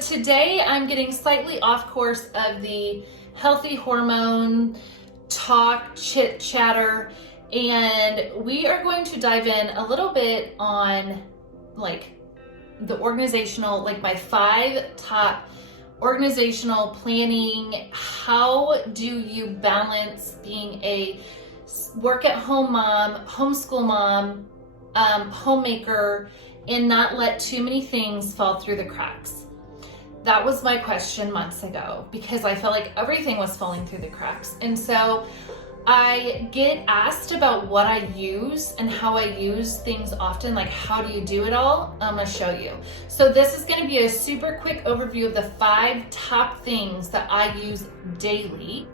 today I'm getting slightly off course of the healthy hormone talk, chit chatter, and we are going to dive in a little bit on like the organizational, like my 5 top organizational planning. How do you balance being a work at home mom, homeschool mom, homemaker, and not let too many things fall through the cracks? That was my question months ago because I felt like everything was falling through the cracks. And so I get asked about what I use and how I use things often, like how do you do it all? I'm gonna show you. So this is gonna be a super quick overview of the 5 top things that I use daily.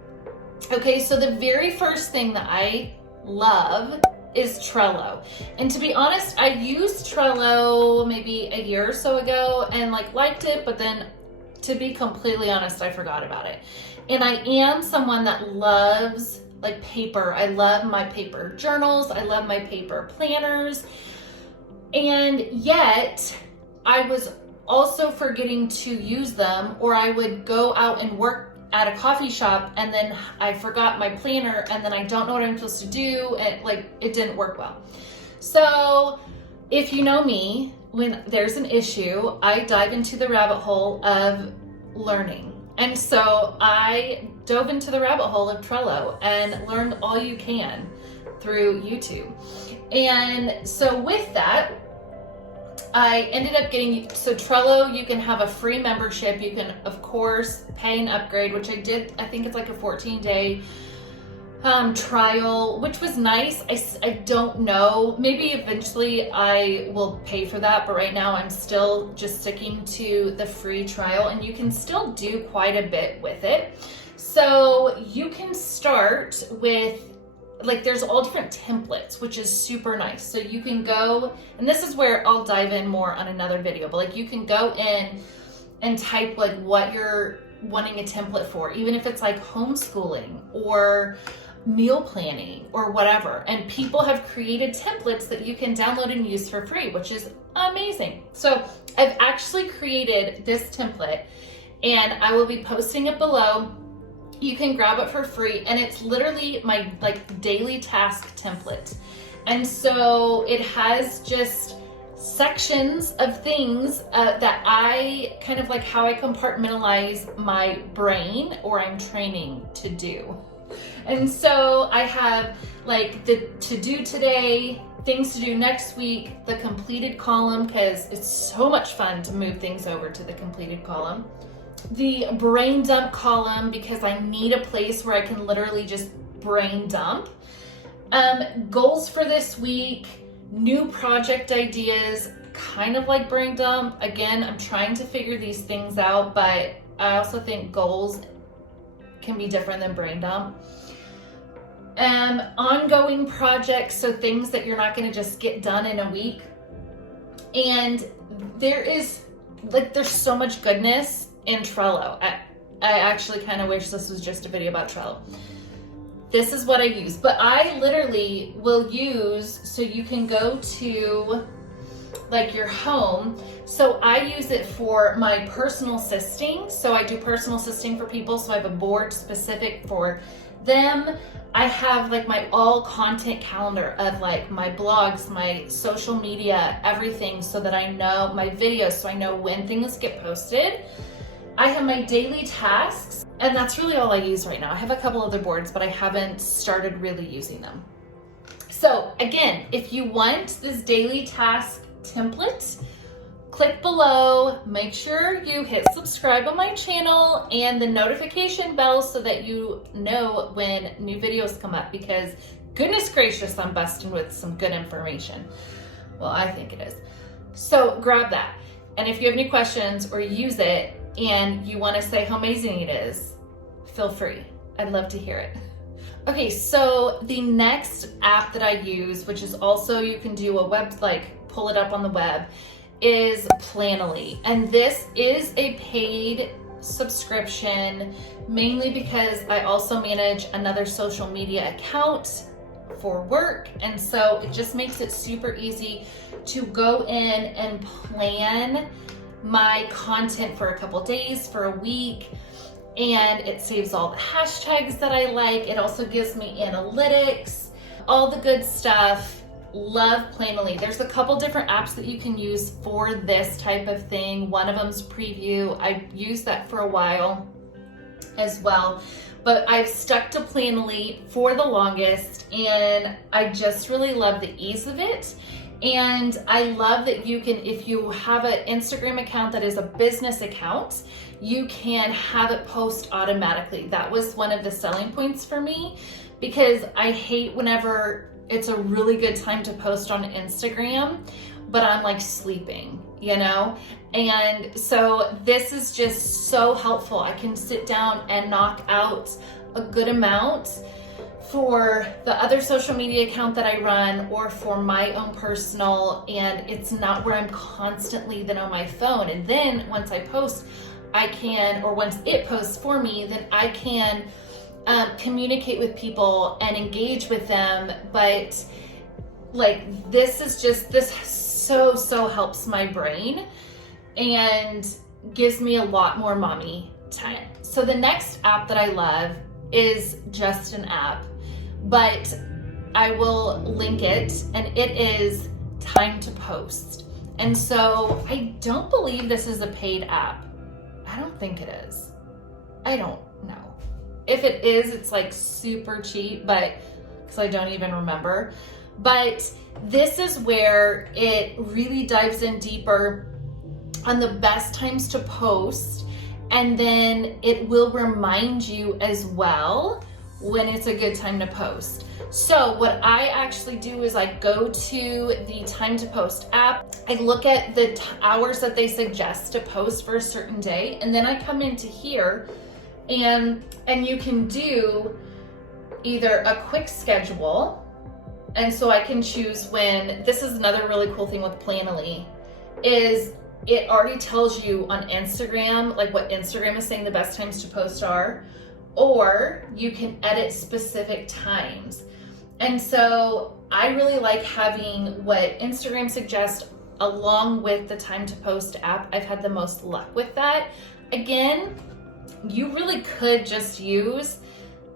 Okay, so the very first thing that I love is Trello. And to be honest, I used Trello maybe a year or so ago and liked it, but then to be completely honest, I forgot about it. And I am someone that loves paper. I love my paper journals. I love my paper planners. And yet I was also forgetting to use them, or I would go out and work at a coffee shop and then I forgot my planner and then I don't know what I'm supposed to do, and it didn't work well. So if you know me, when there's an issue, I dive into the rabbit hole of learning. And so I dove into the rabbit hole of Trello and learned all you can through YouTube. And so with that, I ended up getting, so Trello, you can have a free membership. You can, of course, pay an upgrade, which I did. I think it's like a 14-day trial, which was nice. I don't know. Maybe eventually I will pay for that, but right now I'm still just sticking to the free trial, and you can still do quite a bit with it. So you can start with, there's all different templates, which is super nice. So you can go, and this is where I'll dive in more on another video, but you can go in and type what you're wanting a template for, even if it's homeschooling or meal planning or whatever. And people have created templates that you can download and use for free, which is amazing. So I've actually created this template and I will be posting it below. You can grab it for free, and it's literally my daily task template. And so it has just sections of things that I kind of how I compartmentalize my brain, or I'm training to do. And so I have the to do today, things to do next week, the completed column, because it's so much fun to move things over to the completed column. The brain dump column, because I need a place where I can literally just brain dump. Goals for this week, new project ideas, kind of like brain dump. Again, I'm trying to figure these things out, but I also think goals can be different than brain dump. Ongoing projects, so things that you're not going to just get done in a week. And there is there's so much goodness in Trello. I actually kind of wish this was just a video about Trello. This is what I use, but I literally will use, so you can go to your home. So I use it for my personal assisting. So I do personal assisting for people. So I have a board specific for them. I have my all content calendar of my blogs, my social media, everything, so that I know my videos, so I know when things get posted. I have my daily tasks, and that's really all I use right now. I have a couple other boards, but I haven't started really using them. So again, if you want this daily task template, click below, make sure you hit subscribe on my channel and the notification bell so that you know when new videos come up, because goodness gracious, I'm busting with some good information. Well, I think it is. So grab that. And if you have any questions or use it and you want to say how amazing it is, feel free. I'd love to hear it. Okay, so the next app that I use, which is also, you can do a web, pull it up on the web, is Planoly. And this is a paid subscription, mainly because I also manage another social media account for work. And so it just makes it super easy to go in and plan my content for a couple days, for a week, and it saves all the hashtags that I like. It also gives me analytics, all the good stuff. Love Planoly. There's a couple different apps that you can use for this type of thing. One of them's Preview. I used that for a while as well, but I've stuck to Planoly for the longest, and I just really love the ease of it. And I love that you can, if you have an Instagram account that is a business account, you can have it post automatically. That was one of the selling points for me, because I hate whenever it's a really good time to post on Instagram, but I'm like sleeping, you know? And so this is just so helpful. I can sit down and knock out a good amount for the other social media account that I run or for my own personal, and it's not where I'm constantly then on my phone. And then once I post, I can, or once it posts for me, then I can communicate with people and engage with them. But like, this so helps my brain and gives me a lot more mommy time. So the next app that I love is just an app, but I will link it, and it is Time to Post. And so I don't believe this is a paid app. I don't think it is. I don't know. If it is, it's like super cheap, but because I don't even remember. But this is where it really dives in deeper on the best times to post, and then it will remind you as well when it's a good time to post. So what I actually do is I go to the Time to Post app, I look at the hours that they suggest to post for a certain day, and then I come into here and you can do either a quick schedule, and so I can choose when. This is another really cool thing with Planoly, is it already tells you on Instagram, like what Instagram is saying the best times to post are, or you can edit specific times. And so I really like having what Instagram suggests along with the Time to Post app. I've had the most luck with that. Again, you really could just use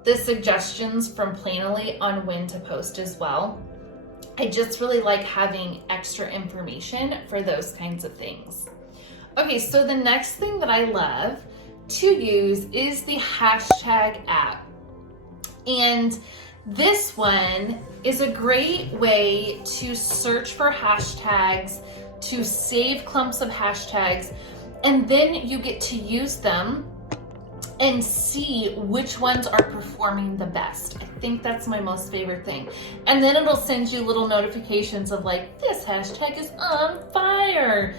the suggestions from Planoly on when to post as well. I just really like having extra information for those kinds of things. Okay, so the next thing that I love to use is the hashtag app. And this one is a great way to search for hashtags, to save clumps of hashtags, and then you get to use them and see which ones are performing the best. I think that's my most favorite thing. And then it'll send you little notifications of like, this hashtag is on fire.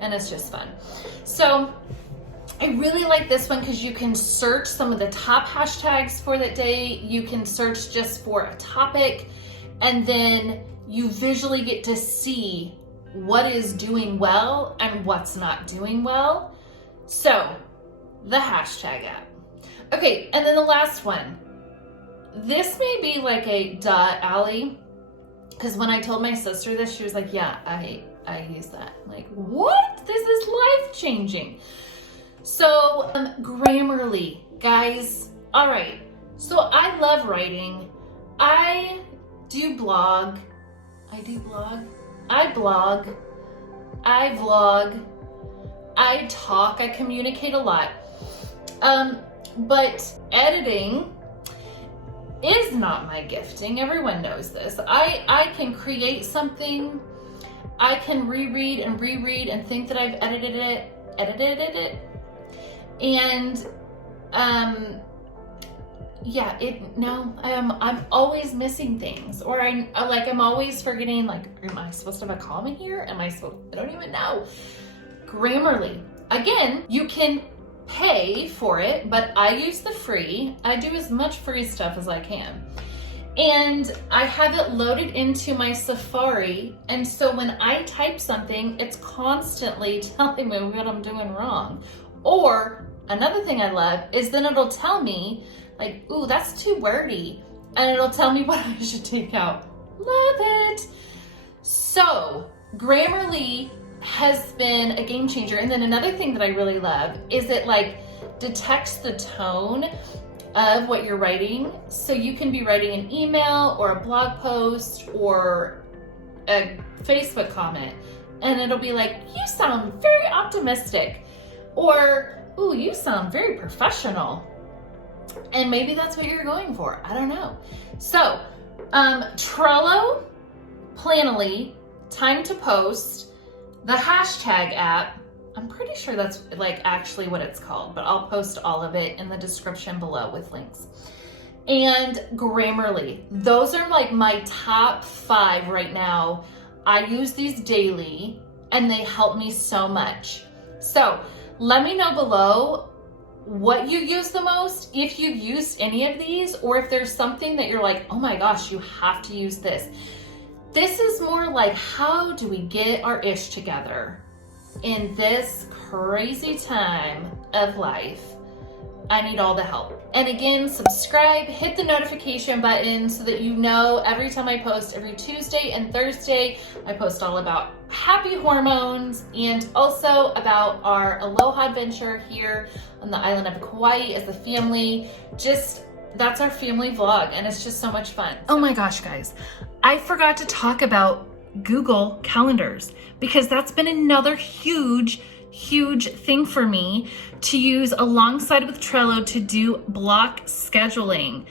And it's just fun. So I really like this one because you can search some of the top hashtags for that day. You can search just for a topic, and then you visually get to see what is doing well and what's not doing well. So the hashtag app. Okay, and then the last one. This may be like a duh, Allie, because when I told my sister this, she was like, yeah, I use that. I'm like, what? This is life-changing. So Grammarly, guys. All right, so I love writing. I blog, I vlog, I talk, I communicate a lot. But editing is not my gifting. Everyone knows this. I can create something, I can reread and think that I've edited it. And I'm always missing things, or I'm always forgetting, like, am I supposed to have a comma here? I don't even know. Grammarly. Again, you can pay for it, but I use the free. I do as much free stuff as I can. And I have it loaded into my Safari, and so when I type something, it's constantly telling me what I'm doing wrong. Or another thing I love is then it'll tell me, like, ooh, that's too wordy, and it'll tell me what I should take out. Love it. So Grammarly has been a game changer. And then another thing that I really love is it like detects the tone of what you're writing. So you can be writing an email or a blog post or a Facebook comment, and it'll be like, you sound very optimistic, or, ooh, you sound very professional. And maybe that's what you're going for. I don't know. So, Trello, Planoly, Time to Post, the hashtag app, I'm pretty sure that's like actually what it's called, but I'll post all of it in the description below with links. And Grammarly. Those are like my top 5 right now. I use these daily and they help me so much. So let me know below what you use the most, if you've used any of these, or if there's something that you're like, oh my gosh, you have to use this. This is more like, how do we get our ish together in this crazy time of life? I need all the help. And again, subscribe, hit the notification button so that you know every time I post. Every Tuesday and Thursday, I post all about happy hormones and also about our Aloha adventure here on the island of Kauai as a family. That's our family vlog, and it's just so much fun. Oh my gosh, guys. I forgot to talk about Google Calendars, because that's been another huge thing for me to use alongside with Trello to do block scheduling.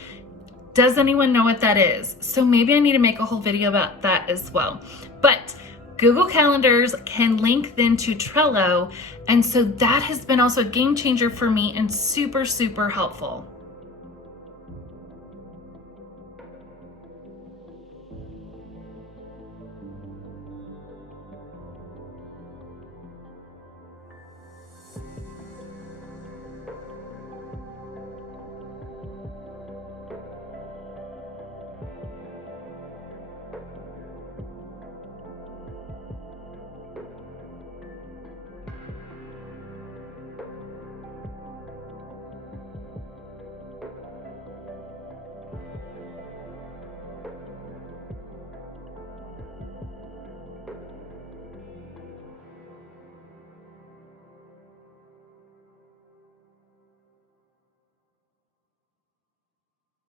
Does anyone know what that is? So maybe I need to make a whole video about that as well. But Google Calendars can link then to Trello, and so that has been also a game changer for me and super helpful.